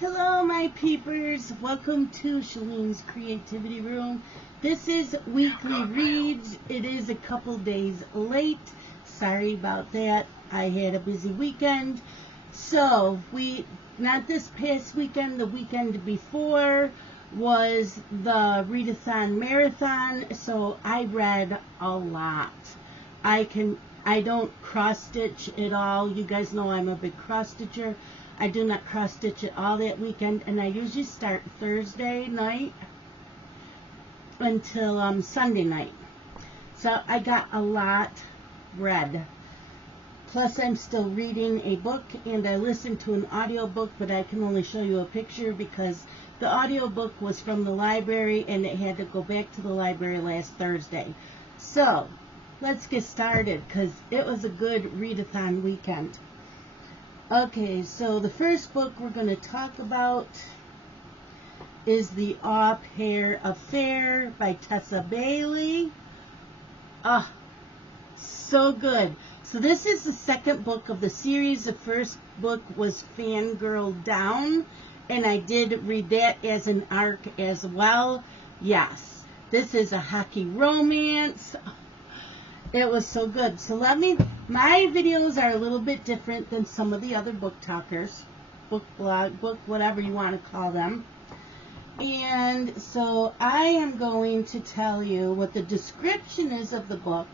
Hello, my peepers. Welcome to Shalene's Creativity Room. This is Weekly Reads. It is a couple days late. Sorry about that. I had a busy weekend. So, not this past weekend, the weekend before was the Readathon Marathon. So, I read a lot. I don't cross stitch at all. You guys know I'm a big cross stitcher. I do not cross stitch at all that weekend, and I usually start Thursday night until Sunday night. So I got a lot read. Plus I'm still reading a book, and I listened to an audio book, but I can only show you a picture because the audio book was from the library and it had to go back to the library last Thursday. So let's get started because it was a good readathon weekend. Okay, so the first book we're going to talk about is The Au Pair Affair by Tessa Bailey. So good. So this is the second book of the series. The first book was Fangirl Down, and I did read that as an arc as well. Yes, this is a hockey romance. It was so good. So my videos are a little bit different than some of the other book talkers, book blog, book whatever you want to call them. And so I am going to tell you what the description is of the book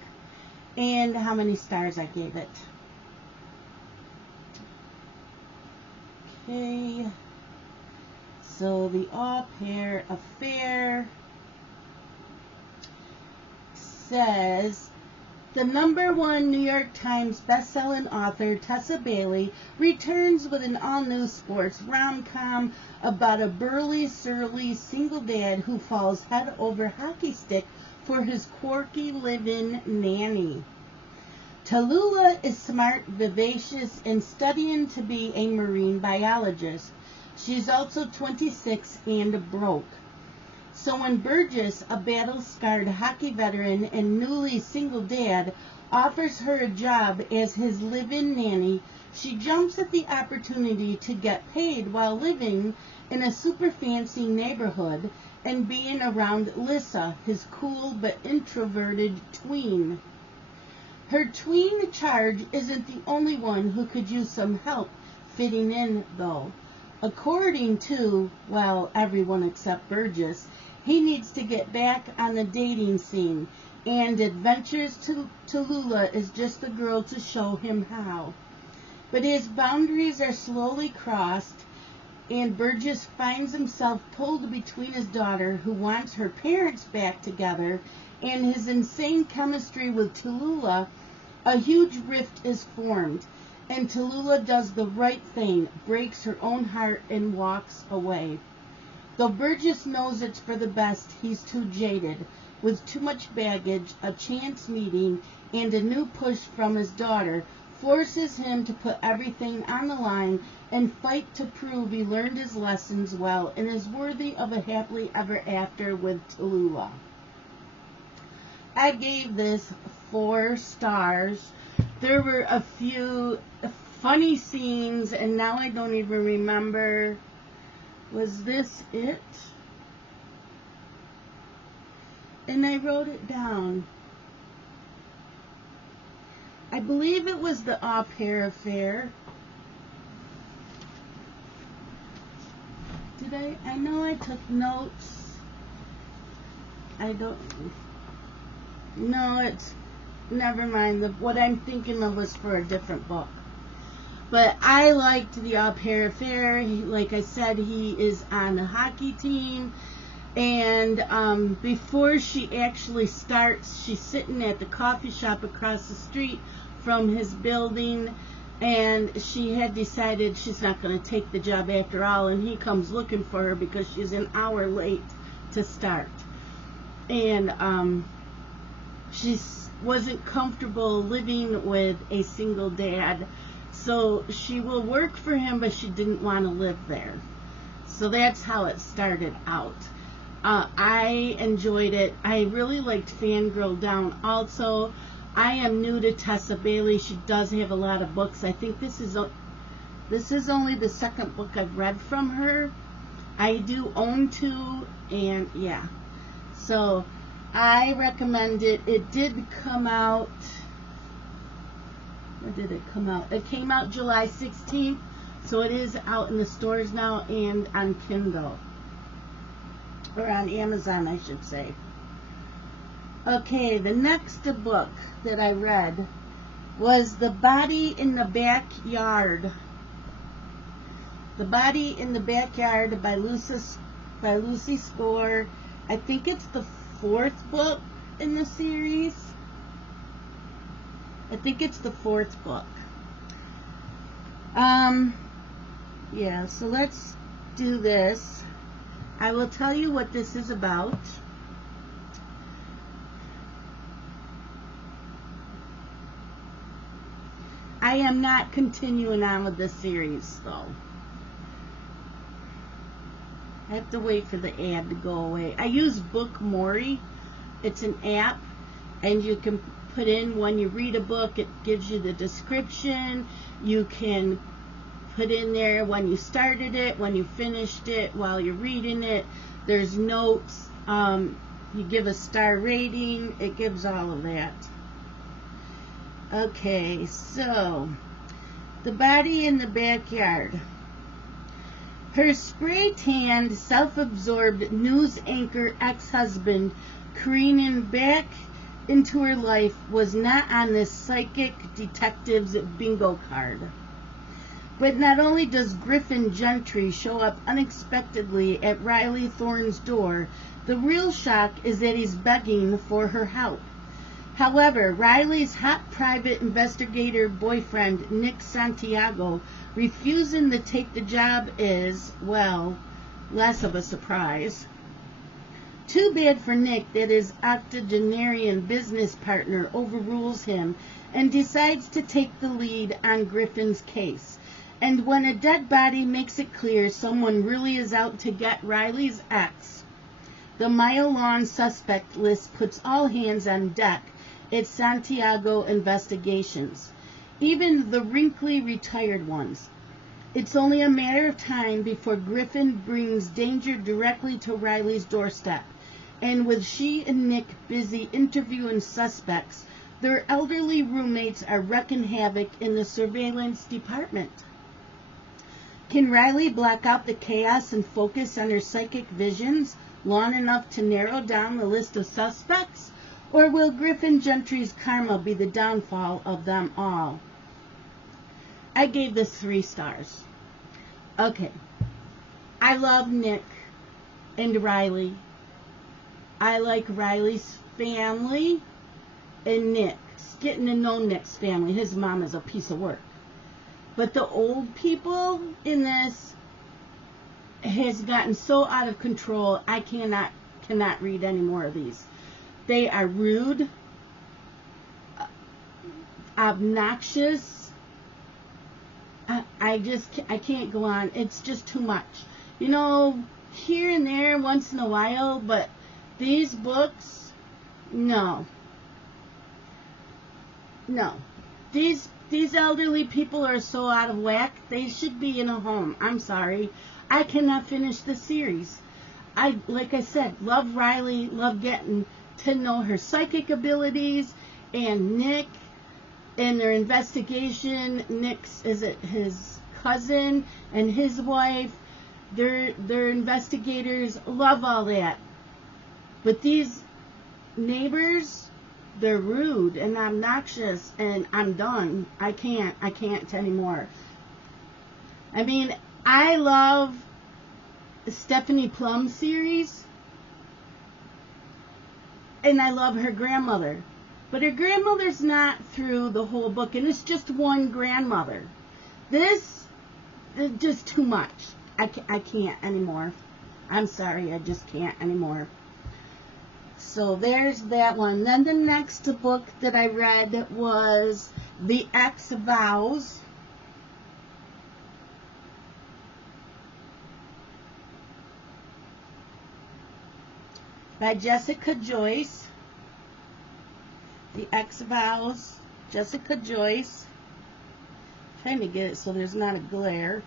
and how many stars I gave it. Okay. So The Au Pair Affair says, the #1 New York Times bestselling author Tessa Bailey returns with an all-new sports rom-com about a burly, surly single dad who falls head over hockey stick for his quirky live-in nanny. Tallulah is smart, vivacious, and studying to be a marine biologist. She's also 26 and broke. So when Burgess, a battle-scarred hockey veteran and newly single dad, offers her a job as his live-in nanny, she jumps at the opportunity to get paid while living in a super fancy neighborhood and being around Lissa, his cool but introverted tween. Her tween charge isn't the only one who could use some help fitting in, though. According to, well, everyone except Burgess, he needs to get back on the dating scene, and Adventures to Tallulah is just the girl to show him how. But his boundaries are slowly crossed, and Burgess finds himself pulled between his daughter, who wants her parents back together, and his insane chemistry with Tallulah. A huge rift is formed, and Tallulah does the right thing, breaks her own heart, and walks away. Though Burgess knows it's for the best, he's too jaded. With too much baggage, a chance meeting, and a new push from his daughter forces him to put everything on the line and fight to prove he learned his lessons well and is worthy of a happily ever after with Tallulah. I gave this 4 stars. There were a few funny scenes, and now I don't even remember. Was this it? And I wrote it down. I believe it was The Au Pair Affair. Did I? I know I took notes. I don't. No, it's. Never mind. What I'm thinking of was for a different book. But I liked The Au Pair Affair. Like I said, he is on a hockey team. And before she actually starts, she's sitting at the coffee shop across the street from his building. And she had decided she's not going to take the job after all. And he comes looking for her because she's an hour late to start. And she wasn't comfortable living with a single dad. So she will work for him, but she didn't want to live there. So that's how it started out. I enjoyed it. I really liked Fangirl Down. Also, I am new to Tessa Bailey. She does have a lot of books. I think this is This is only the second book I've read from her. I do own 2, and yeah. So I recommend it. It did come out. When did it come out? It came out July 16th. So it is out in the stores now and on Kindle. Or on Amazon, I should say. Okay, the next book that I read was The Body in the Backyard. The Body in the Backyard by Lucy Score. I think it's the 4th book in the series. I think it's the 4th book. Yeah, so let's do this. I will tell you what this is about. I am not continuing on with this series, though. I have to wait for the ad to go away. I use Book Mori. It's an app, and you can put in when you read a book, it gives you the description. You can put in there when you started it, when you finished it, while you're reading it. There's notes. You give a star rating. It gives all of that. Okay, so The Body in the Backyard. Her spray-tanned, self-absorbed news anchor ex-husband careening back into her life was not on this psychic detective's bingo card. But not only does Griffin Gentry show up unexpectedly at Riley Thorne's door, the real shock is that he's begging for her help. However, Riley's hot private investigator boyfriend, Nick Santiago, refusing to take the job is, well, less of a surprise. Too bad for Nick that his octogenarian business partner overrules him and decides to take the lead on Griffin's case. And when a dead body makes it clear someone really is out to get Riley's ex, the mile-long suspect list puts all hands on deck at Santiago Investigations, even the wrinkly retired ones. It's only a matter of time before Griffin brings danger directly to Riley's doorstep, and with she and Nick busy interviewing suspects, their elderly roommates are wreaking havoc in the surveillance department. Can Riley block out the chaos and focus on her psychic visions long enough to narrow down the list of suspects? Or will Griffin Gentry's karma be the downfall of them all? I gave this 3 stars. Okay. I love Nick and Riley. I like Riley's family and Nick's. Getting to know Nick's family. His mom is a piece of work. But the old people in this has gotten so out of control, I cannot read any more of these. They are rude, obnoxious. I can't go on. It's just too much. You know, here and there, once in a while, but these books, no. No. These elderly people are so out of whack, they should be in a home. I'm sorry. I cannot finish the series. Like I said, love Riley, love getting to know her psychic abilities, and Nick and their investigation. Nick's, is it his cousin and his wife, they're investigators. Love all that. But these neighbors, they're rude and obnoxious, and I'm done. I can't anymore. I mean, I love Stephanie Plum's series, and I love her grandmother. But her grandmother's not through the whole book, and it's just one grandmother. This is just too much. I can't anymore. I'm sorry, I just can't anymore. So there's that one. Then the next book that I read was The Ex-Vows. By Jessica Joyce. The Ex-Vows, Jessica Joyce. kind of get it so there's not a glare.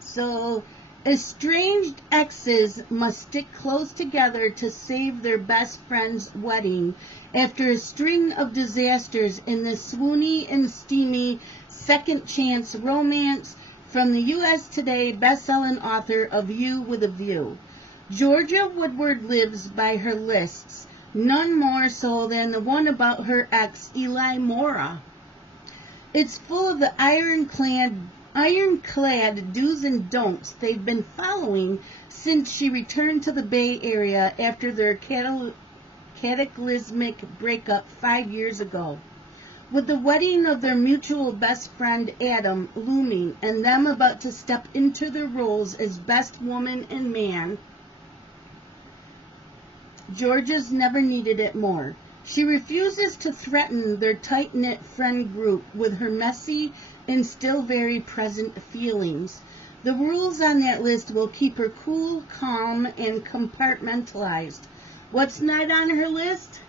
So, estranged exes must stick close together to save their best friend's wedding after a string of disasters in this swoony and steamy second chance romance from the U.S. Today best-selling author of You with a View. Georgia Woodward lives by her lists, none more so than the one about her ex, Eli Mora. It's full of the ironclad do's and don'ts they've been following since she returned to the Bay Area after their cataclysmic breakup 5 years ago. With the wedding of their mutual best friend Adam looming and them about to step into their roles as best woman and man, Georgia's never needed it more. She refuses to threaten their tight-knit friend group with her messy and still very present feelings. The rules on that list will keep her cool, calm, and compartmentalized. What's not on her list?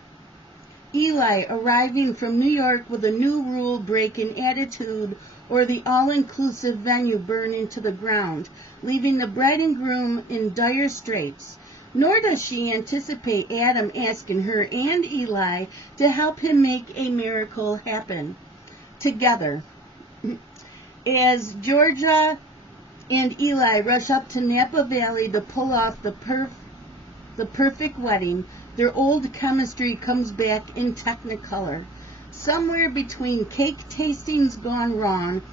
Eli arriving from New York with a new rule-breaking attitude or the all-inclusive venue burning to the ground, leaving the bride and groom in dire straits. Nor does she anticipate Adam asking her and Eli to help him make a miracle happen together. As Georgia and Eli rush up to Napa Valley to pull off the perfect wedding, their old chemistry comes back in Technicolor. Somewhere between cake tastings gone wrong,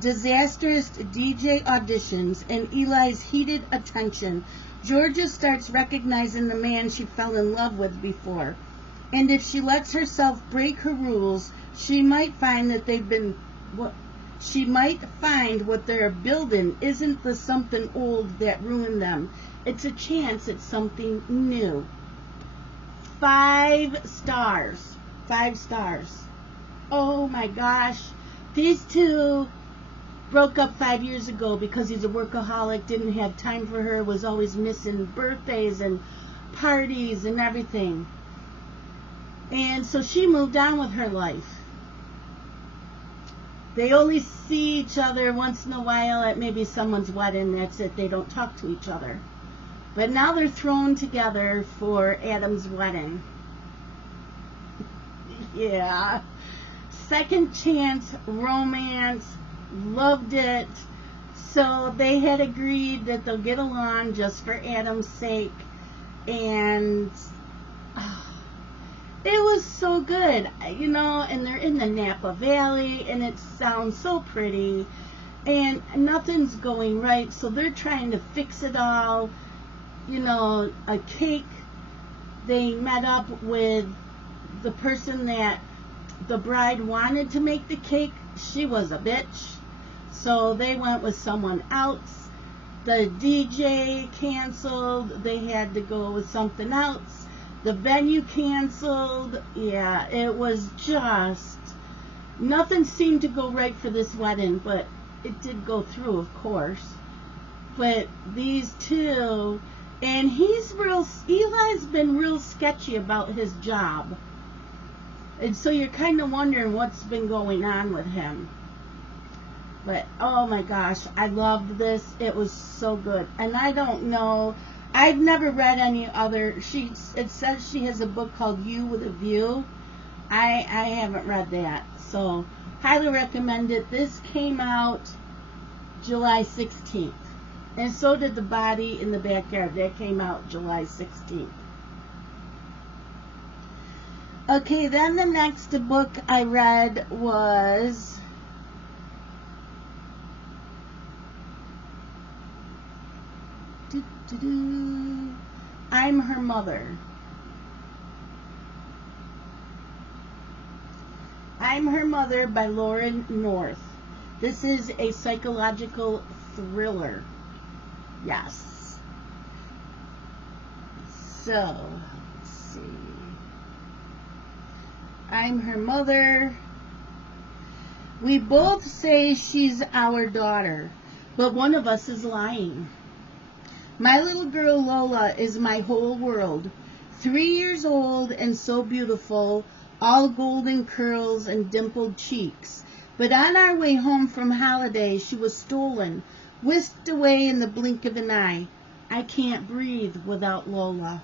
disastrous DJ auditions, and Eli's heated attention, Georgia starts recognizing the man she fell in love with before. And if she lets herself break her rules, she might find that what they're building isn't the something old that ruined them. It's a chance at something new. 5 stars. 5 stars. Oh my gosh. These two broke up 5 years ago because he's a workaholic, didn't have time for her, was always missing birthdays and parties and everything. And so she moved on with her life. They only see each other once in a while at maybe someone's wedding. That's it. They don't talk to each other. But now they're thrown together for Adam's wedding. Yeah. Second chance romance. Loved it. So they had agreed that they'll get along just for Adam's sake. And it was so good, you know, and they're in the Napa Valley, and it sounds so pretty, and nothing's going right, so they're trying to fix it all. You know, a cake, they met up with the person that the bride wanted to make the cake. She was a bitch, so they went with someone else. The DJ canceled, they had to go with something else. The venue canceled. Yeah, it was just, nothing seemed to go right for this wedding, but it did go through, of course. But these two, and Eli's been real sketchy about his job. And so you're kind of wondering what's been going on with him. But, oh my gosh, I loved this. It was so good. And I don't know, I've never read any other. It says she has a book called You with a View. I haven't read that, so highly recommend it. This came out July 16th, and so did The Body in the Backyard. That came out July 16th. Okay, then the next book I read was I'm Her Mother. I'm Her Mother by Lauren North. This is a psychological thriller. Yes. So, let's see. I'm Her Mother. We both say she's our daughter, but one of us is lying. My little girl Lola is my whole world. 3 years old and so beautiful, all golden curls and dimpled cheeks. But on our way home from holiday, she was stolen, whisked away in the blink of an eye. I can't breathe without Lola.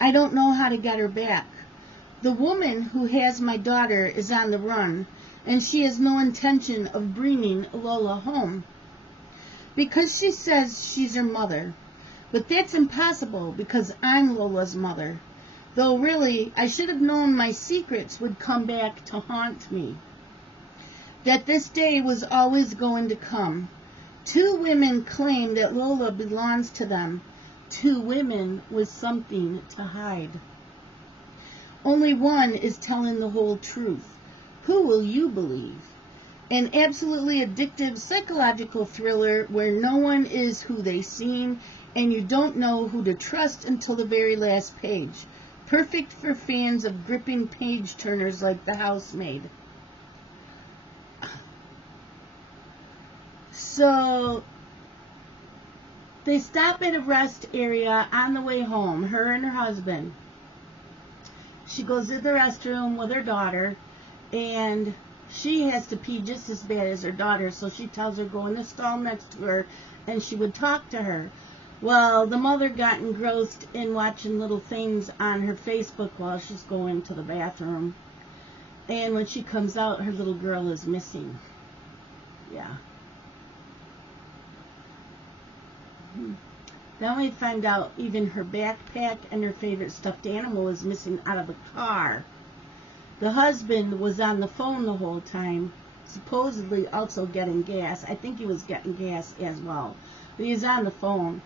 I don't know how to get her back. The woman who has my daughter is on the run, and she has no intention of bringing Lola home. Because she says she's her mother. But that's impossible because I'm Lola's mother. Though really, I should have known my secrets would come back to haunt me. That this day was always going to come. 2 women claim that Lola belongs to them. 2 women with something to hide. Only one is telling the whole truth. Who will you believe? An absolutely addictive psychological thriller where no one is who they seem and you don't know who to trust until the very last page. Perfect for fans of gripping page turners like The Housemaid. So they stop at a rest area on the way home, her and her husband. She goes to the restroom with her daughter, and she has to pee just as bad as her daughter, so she tells her go in the stall next to her, and she would talk to her. Well, the mother got engrossed in watching little things on her Facebook while she's going to the bathroom. And when she comes out, her little girl is missing. Yeah. Then we find out even her backpack and her favorite stuffed animal is missing out of the car. The husband was on the phone the whole time, supposedly also getting gas. I think he was getting gas as well. But he's on the phone.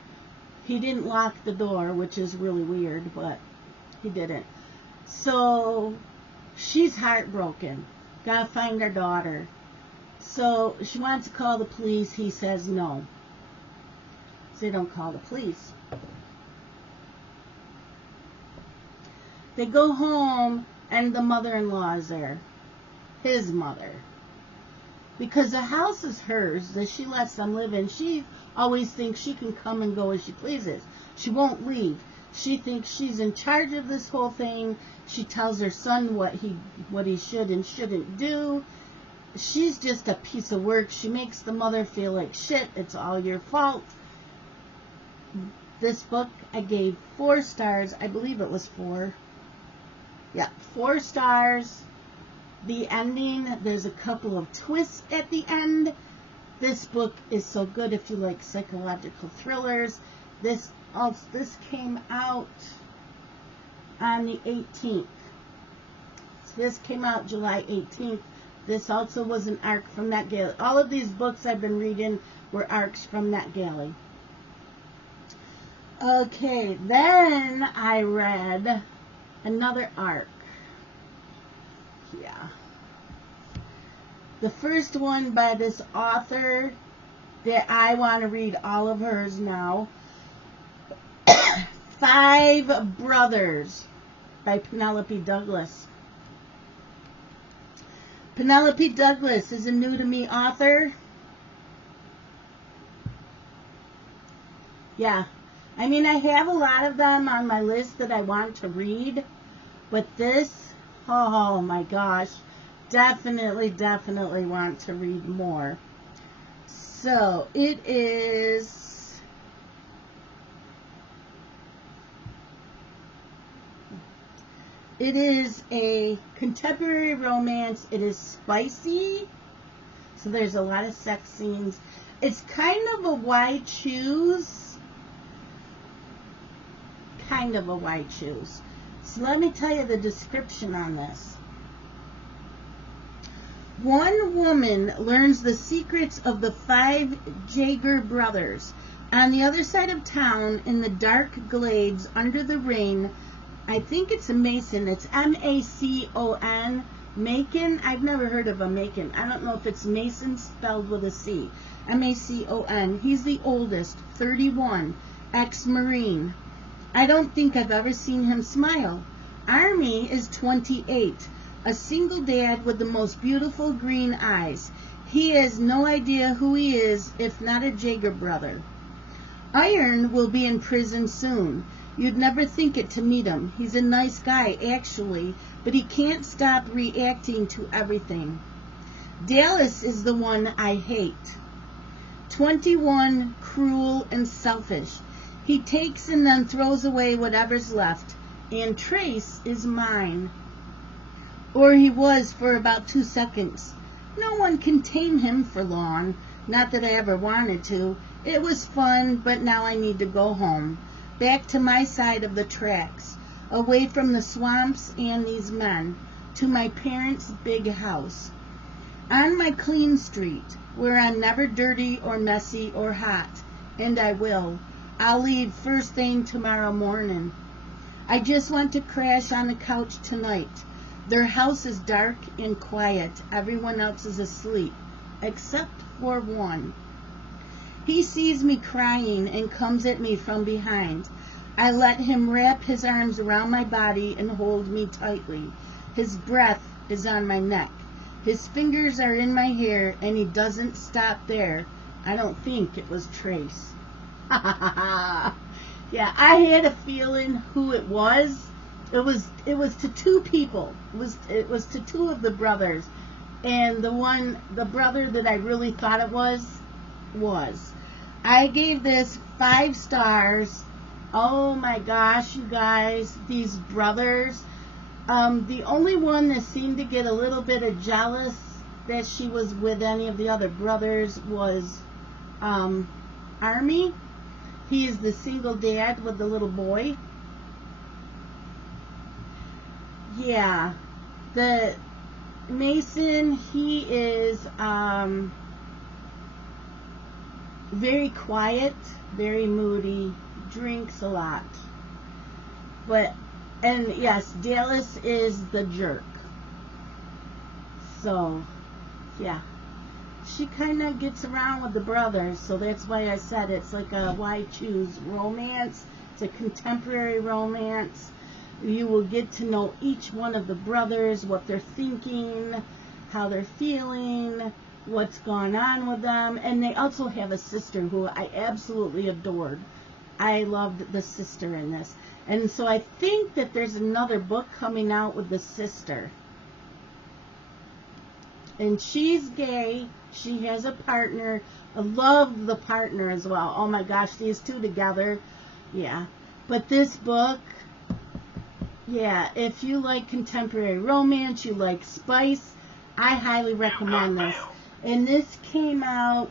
He didn't lock the door, which is really weird, but he didn't. So she's heartbroken. Gotta find her daughter. So she wants to call the police. He says no. So they don't call the police. They go home and the mother-in-law is there. His mother. Because the house is hers that she lets them live in. She always thinks she can come and go as she pleases. She won't leave. She thinks she's in charge of this whole thing. She tells her son what he should and shouldn't do. She's just a piece of work. She makes the mother feel like shit. It's all your fault. This book I gave 4 stars. I believe it was 4. Yeah, 4 stars. The ending, there's a couple of twists at the end. This book is so good if you like psychological thrillers. This came out on the 18th. So this came out July 18th. This also was an arc from NetGalley. All of these books I've been reading were arcs from NetGalley. Okay, then I read another arc. Yeah. The first one by this author that I want to read all of hers now. 5 Brothers by Penelope Douglas. Penelope Douglas is a new to me author. Yeah. I mean, I have a lot of them on my list that I want to read. But this, oh my gosh. Definitely want to read more. So, it is a contemporary romance. It is spicy. So there's a lot of sex scenes. It's kind of a why choose. So let me tell you the description on this. One woman learns the secrets of the 5 Jaeger brothers. On the other side of town, in the dark glades under the rain, I think it's a Mason. It's M-A-C-O-N. Macon. I've never heard of a Macon. I don't know if it's Mason spelled with a C. M-A-C-O-N. He's the oldest, 31, ex-Marine. I don't think I've ever seen him smile. Army is 28. A single dad with the most beautiful green eyes. He has no idea who he is, if not a Jaeger brother. Iron will be in prison soon. You'd never think it to meet him. He's a nice guy, actually, but he can't stop reacting to everything. Dallas is the one I hate. 21, cruel and selfish. He takes and then throws away whatever's left. And Trace is mine. Or he was for about 2 seconds. No one can tame him for long. Not that I ever wanted to. It was fun, but now I need to go home. Back to my side of the tracks. Away from the swamps and these men. To my parents' big house. On my clean street, where I'm never dirty or messy or hot. And I will. I'll leave first thing tomorrow morning. I just want to crash on the couch tonight. Their house is dark and quiet. Everyone else is asleep, except for one. He sees me crying and comes at me from behind. I let him wrap his arms around my body and hold me tightly. His breath is on my neck. His fingers are in my hair, and he doesn't stop there. I don't think it was Trace. Yeah, I had a feeling who it was. It was to two people. It was to two of the brothers, and the brother that I really thought it was. I gave this 5 stars. Oh my gosh, you guys, these brothers. The only one that seemed to get a little bit of jealous that she was with any of the other brothers was Army. He is the single dad with the little boy. Yeah, the Mason, he is very quiet, very moody, drinks a lot. And yes, Dallas is the jerk. So, yeah. She kind of gets around with the brothers, so that's why I said it's like a why choose romance. It's a contemporary romance. You will get to know each one of the brothers, what they're thinking, how they're feeling, what's going on with them. And they also have a sister who I absolutely adored. I loved the sister in this. And so I think that there's another book coming out with the sister. And she's gay. She has a partner. I love the partner as well. Oh my gosh, these two together. Yeah. But this book, yeah, if you like contemporary romance, you like spice, I highly recommend this. And this came out,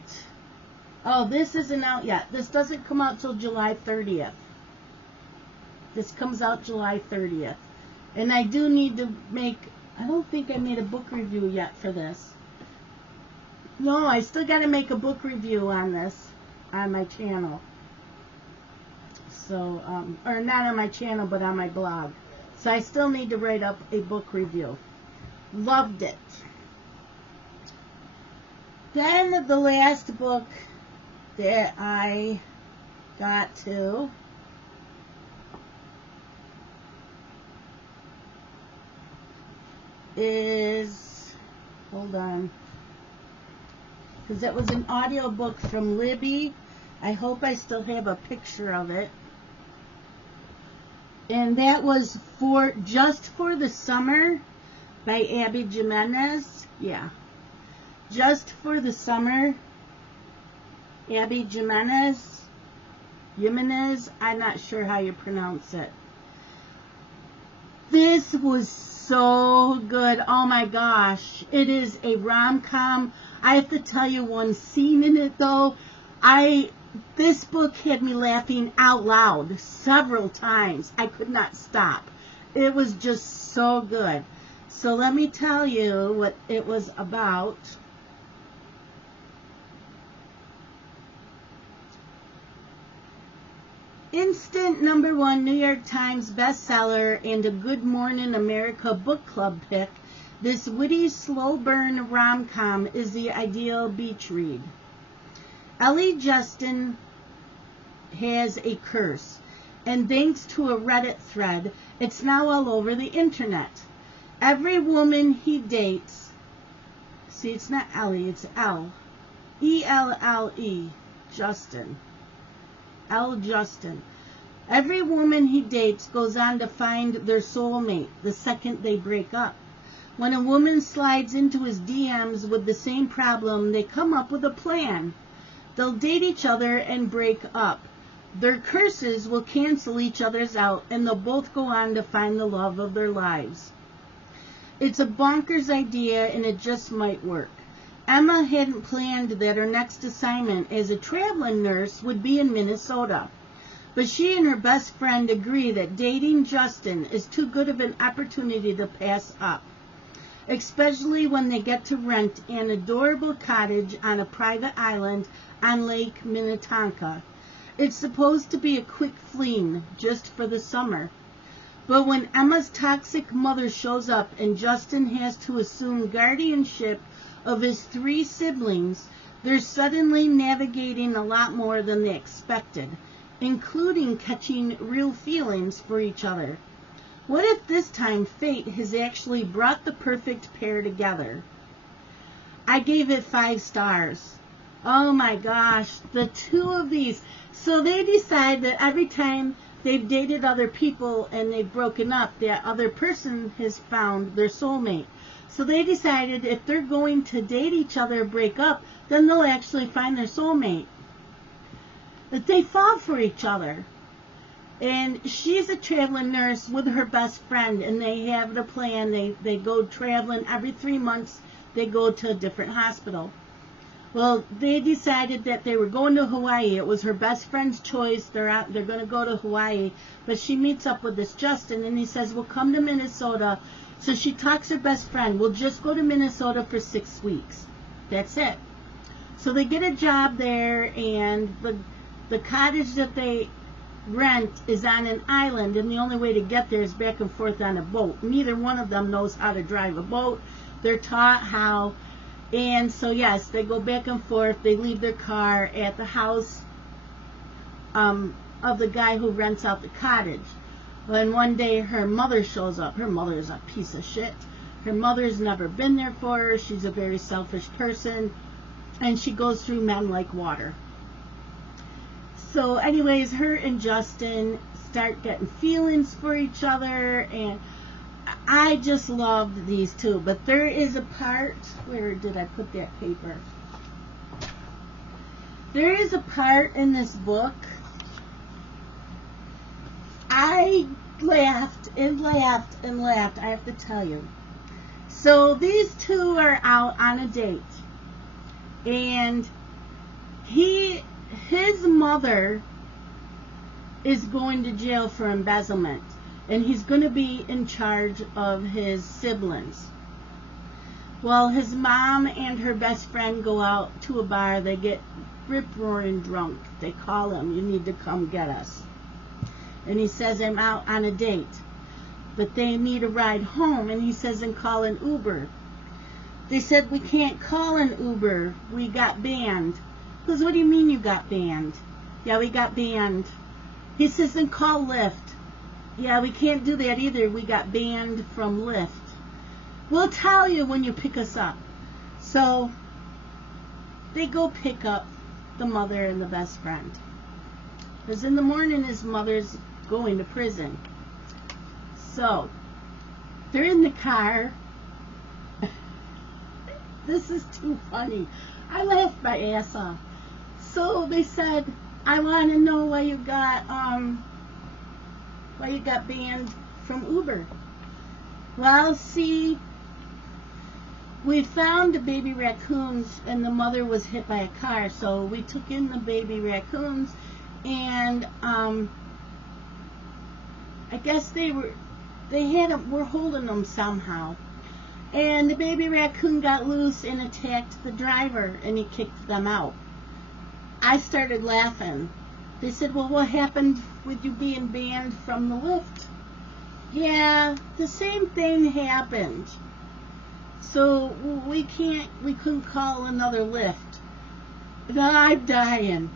oh, this isn't out yet. This doesn't come out till July 30th. This comes out July 30th. And I do need to make, I don't think I made a book review yet for this. No, I still got to make a book review on this on my channel. So, or not on my channel, but on my blog. So I still need to write up a book review. Loved it. Then the last book that I got to is, hold on, because that was an audio book from Libby. I hope I still have a picture of it. And that was Just for the Summer by Abby Jimenez. Yeah. Just for the Summer. Abby Jimenez. I'm not sure how you pronounce it. This was so good. Oh my gosh. It is a rom-com. I have to tell you one scene in it though. This book had me laughing out loud several times. I could not stop. It was just so good. So let me tell you what it was about. Instant #1 New York Times bestseller and a Good Morning America book club pick, this witty, slow burn rom-com is the ideal beach read. Ellie Justin has a curse, and thanks to a Reddit thread, it's now all over the internet. Every woman he dates, see, it's not Ellie, it's L. E-L-L-E, Justin. L. Justin. Every woman he dates goes on to find their soulmate the second they break up. When a woman slides into his DMs with the same problem, they come up with a plan. They'll date each other and break up. Their curses will cancel each other's out, and they'll both go on to find the love of their lives. It's a bonkers idea, and it just might work. Emma hadn't planned that her next assignment as a traveling nurse would be in Minnesota. But she and her best friend agree that dating Justin is too good of an opportunity to pass up, especially when they get to rent an adorable cottage on a private island on Lake Minnetonka. It's supposed to be a quick fling, just for the summer. But when Emma's toxic mother shows up and Justin has to assume guardianship of his 3 siblings, they're suddenly navigating a lot more than they expected, including catching real feelings for each other. What if this time fate has actually brought the perfect pair together? I gave it 5 stars. Oh my gosh, the 2 of these. So they decide that every time they've dated other people and they've broken up, that other person has found their soulmate. So they decided if they're going to date each other, break up, then they'll actually find their soulmate. But they fall for each other. And she's a traveling nurse with her best friend, and they have the plan. They go traveling every 3 months. They go to a different hospital. Well, they decided that they were going to Hawaii. It was her best friend's choice. They're going to go to Hawaii. But she meets up with this Justin, and he says, we'll come to Minnesota. So she talks her best friend, we'll just go to Minnesota for 6 weeks. That's it. So they get a job there, and the cottage that they rent is on an island, and the only way to get there is back and forth on a boat. Neither one of them knows how to drive a boat. They're taught how. And so, yes, they go back and forth. They leave their car at the house of the guy who rents out the cottage. And one day her mother shows up. Her mother is a piece of shit. Her mother's never been there for her. She's a very selfish person. And she goes through men like water. So anyways, her and Justin start getting feelings for each other. And I just loved these 2. But there is a part, where did I put that paper? There is a part in this book. I laughed and laughed and laughed, I have to tell you. So these 2 are out on a date. And his mother is going to jail for embezzlement. And he's going to be in charge of his siblings. Well, his mom and her best friend go out to a bar. They get rip-roaring drunk. They call him, you need to come get us. And he says, I'm out on a date. But they need a ride home. And he says, and call an Uber. They said, we can't call an Uber. We got banned. He goes, what do you mean you got banned? Yeah, we got banned. He says, then call Lyft. Yeah, we can't do that either. We got banned from Lyft. We'll tell you when you pick us up. So they go pick up the mother and the best friend. Because in the morning his mother's going to prison. So they're in the car. This is too funny. I laughed my ass off. So they said, I want to know why you got banned from Uber. Well, see, we found the baby raccoons and the mother was hit by a car, so we took in the baby raccoons, and I guess we're holding them somehow. And the baby raccoon got loose and attacked the driver, and he kicked them out. I started laughing. They said, well, what happened with you being banned from the Lyft? Yeah, the same thing happened. So we couldn't call another Lyft. I'm dying.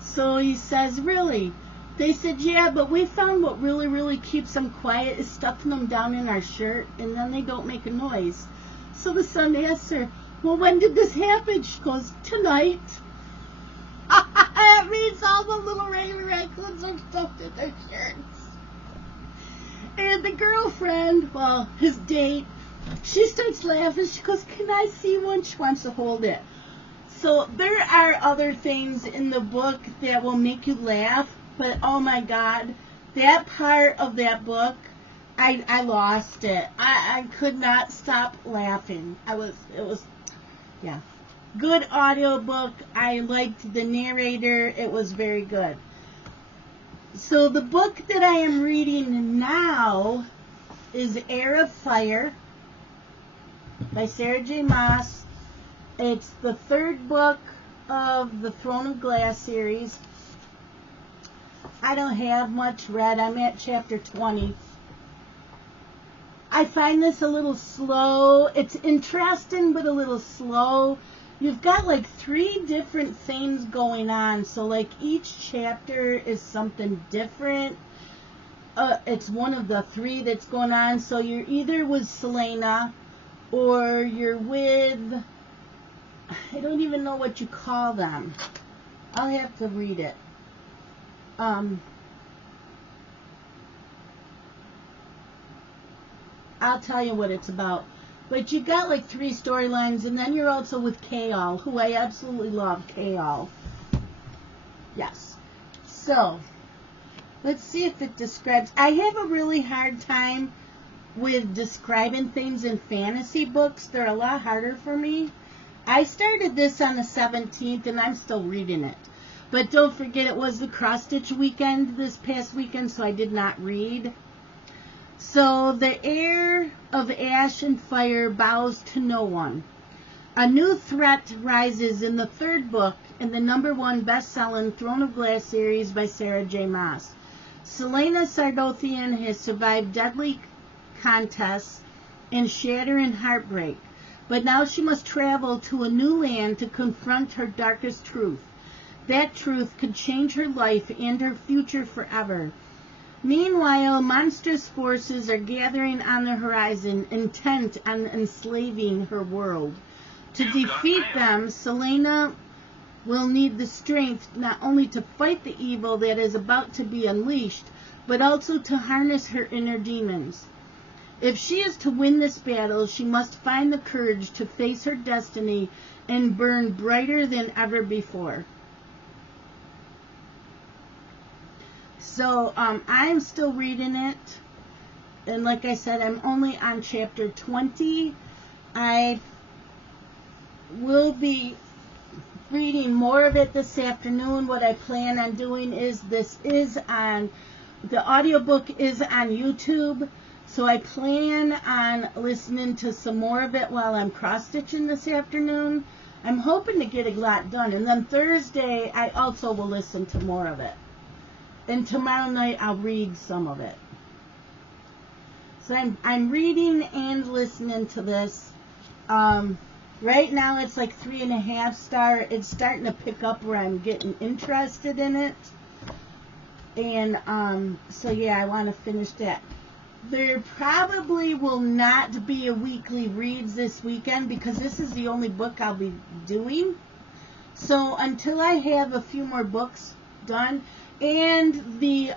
So he says, really? They said, yeah, but we found what really, really keeps them quiet is stuffing them down in our shirt, and then they don't make a noise. So the son asked her, well, when did this happen? She goes, tonight. That means all the little regular raccoons are stuffed in their shirts. And the girlfriend, well, his date, she starts laughing. She goes, "Can I see one?" She wants to hold it. So there are other things in the book that will make you laugh, but oh my God, that part of that book, I lost it. I could not stop laughing. It was, yeah. Good audiobook. I liked the narrator. It was very good. So the book that I am reading now is Heir of Fire by Sarah J. Maas. It's the third book of the Throne of Glass series. I don't have much read. I'm at chapter 20. I find this a little slow. It's interesting, but a little slow. You've got like 3 different things going on. So like each chapter is something different. It's one of the 3 that's going on. So you're either with Selena or you're with, I don't even know what you call them. I'll have to read it. I'll tell you what it's about. But you got like 3 storylines, and then you're also with Kaol, who I absolutely love, Kaol. Yes. So, let's see if it describes. I have a really hard time with describing things in fantasy books. They're a lot harder for me. I started this on the 17th, and I'm still reading it. But don't forget, it was the cross-stitch weekend this past weekend, so I did not read. So, the heir of ash and fire bows to no one. A new threat rises in the 3rd book in the #1 best-selling Throne of Glass series by Sarah J. Maas. Selena Sardothian has survived deadly contests and shatter and heartbreak, but now she must travel to a new land to confront her darkest truth. That truth could change her life and her future forever. Meanwhile, monstrous forces are gathering on the horizon, intent on enslaving her world. To defeat them, Selena will need the strength not only to fight the evil that is about to be unleashed, but also to harness her inner demons. If she is to win this battle, she must find the courage to face her destiny and burn brighter than ever before. So, I'm still reading it, and like I said, I'm only on chapter 20. I will be reading more of it this afternoon. What I plan on doing is, the audiobook is on YouTube, so I plan on listening to some more of it while I'm cross-stitching this afternoon. I'm hoping to get a lot done, and then Thursday, I also will listen to more of it. And tomorrow night I'll read some of it. So I'm reading and listening to this. Right now it's like 3.5 star. It's starting to pick up where I'm getting interested in it. And so yeah, I want to finish that. There probably will not be a weekly reads this weekend because this is the only book I'll be doing. So until I have a few more books done, and the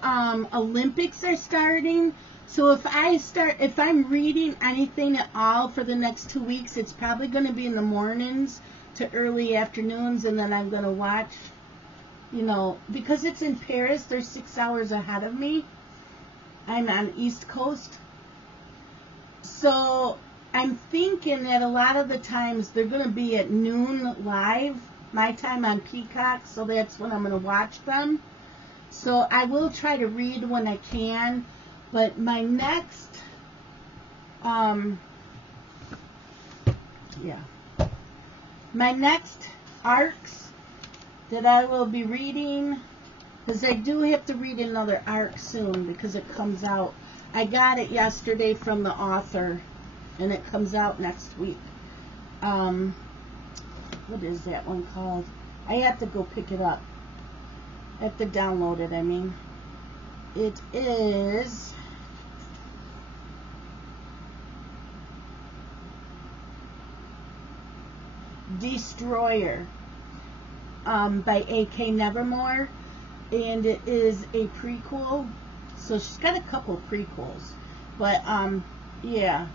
Olympics are starting, so if I'm reading anything at all for the next 2 weeks, it's probably going to be in the mornings to early afternoons, and then I'm going to watch, because it's in Paris, they're 6 hours ahead of me. I'm on East Coast. So I'm thinking that a lot of the times they're going to be at noon live, my time on Peacock, so that's when I'm going to watch them. So I will try to read when I can, but my next, my next arcs that I will be reading, because I do have to read another arc soon because it comes out. I got it yesterday from the author, and it comes out next week. What is that one called? I have to go pick it up. I have to download it, I mean. It is Destroyer. by A.K. Nevermore, and it is a prequel. So she's got a couple prequels, but yeah,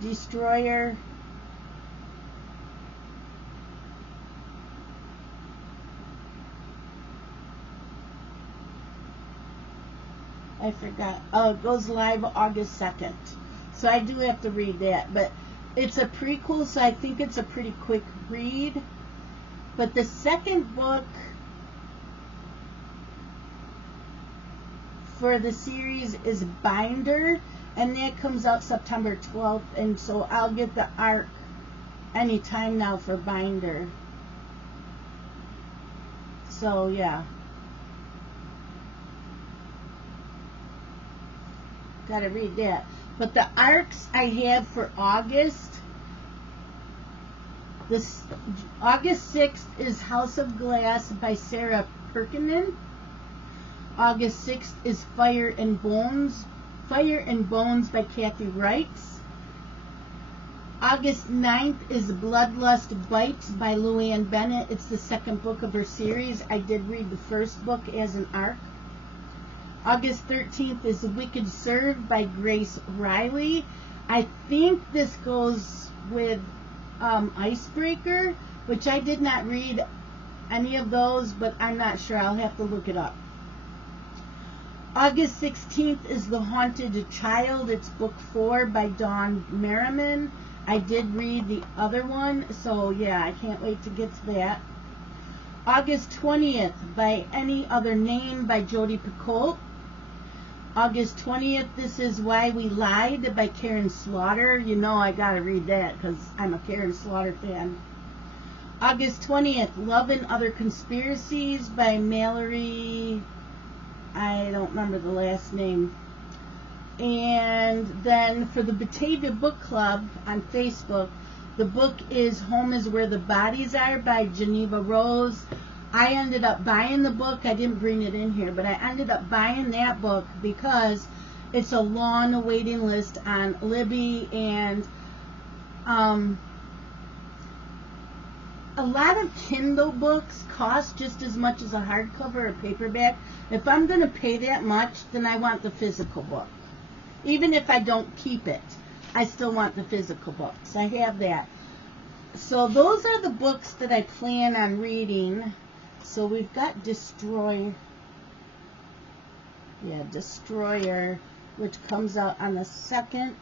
Destroyer. I forgot. Oh, it goes live August 2nd. So I do have to read that. But it's a prequel, so I think it's a pretty quick read. But the second book for the series is Binder, and that comes out September 12th. And so I'll get the arc anytime now for Binder. So, yeah. Gotta read that. But the arcs I have for August, this August 6th is House of Glass by Sarah Perkinen. August 6th is Fire and Bones by Kathy Wright. August 9th is Bloodlust Bites by Luann Bennett. It's the second book of her series. I did read the first book as an arc. August 13th is Wicked Serve by Grace Riley. I think this goes with Icebreaker, which I did not read any of those, but I'm not sure. I'll have to look it up. August 16th is The Haunted Child. It's book 4 by Dawn Merriman. I did read the other one, so yeah, I can't wait to get to that. August 20th, By Any Other Name by Jodi Picoult. August 20th, this is Why We Lied by Karen Slaughter. You know I gotta read that because I'm a Karen Slaughter fan. August 20th, Love and Other Conspiracies by Mallory, I don't remember the last name. And then for the Batavia Book Club on Facebook, the book is Home is Where the Bodies Are by Geneva Rose. I ended up buying the book. I didn't bring it in here, but I ended up buying that book because it's a long waiting list on Libby, and a lot of Kindle books cost just as much as a hardcover or paperback. If I'm going to pay that much, then I want the physical book. Even if I don't keep it, I still want the physical books. I have that. So those are the books that I plan on reading. So we've got Destroyer, which comes out on the 2nd.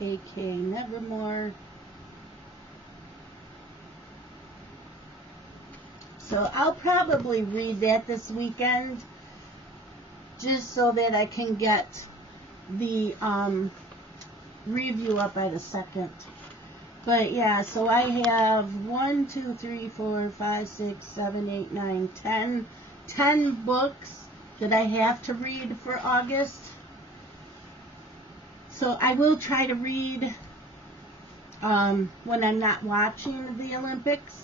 A.K. Nevermore. So I'll probably read that this weekend, just so that I can get the review up by the 2nd. But yeah, so I have 1, 2, 3, 4, 5, 6, 7, 8, 9, 10 books that I have to read for August. So I will try to read when I'm not watching the Olympics.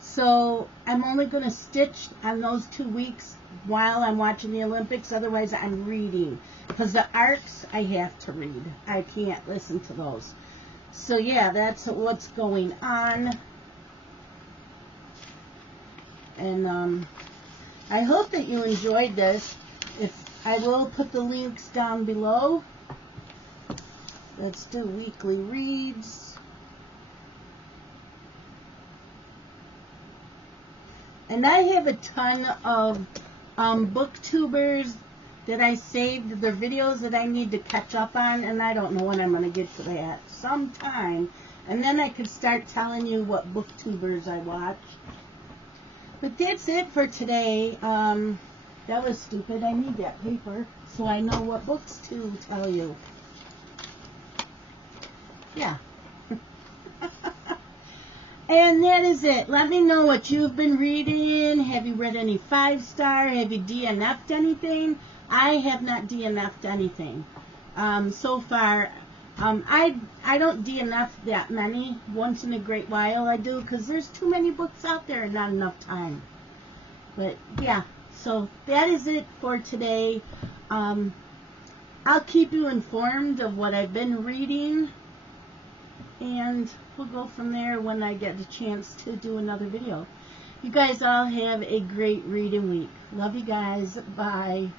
So I'm only going to stitch on those 2 weeks while I'm watching the Olympics. Otherwise, I'm reading. Because the arcs, I have to read. I can't listen to those. So, yeah, that's what's going on. And I hope that you enjoyed this. I will put the links down below. Let's do weekly reads. And I have a ton of booktubers that I saved, their videos that I need to catch up on, and I don't know when I'm going to get to that. Sometime. And then I could start telling you what booktubers I watch. But that's it for today. That was stupid. I need that paper so I know what books to tell you. Yeah. And that is it. Let me know what you've been reading. Have you read any 5-star? Have you DNF'd anything? I have not DNF'd anything. So far, I don't DNF that many. Once in a great while I do, because there's too many books out there and not enough time. But yeah, so that is it for today. I'll keep you informed of what I've been reading, and we'll go from there when I get a chance to do another video. You guys all have a great reading week. Love you guys. Bye.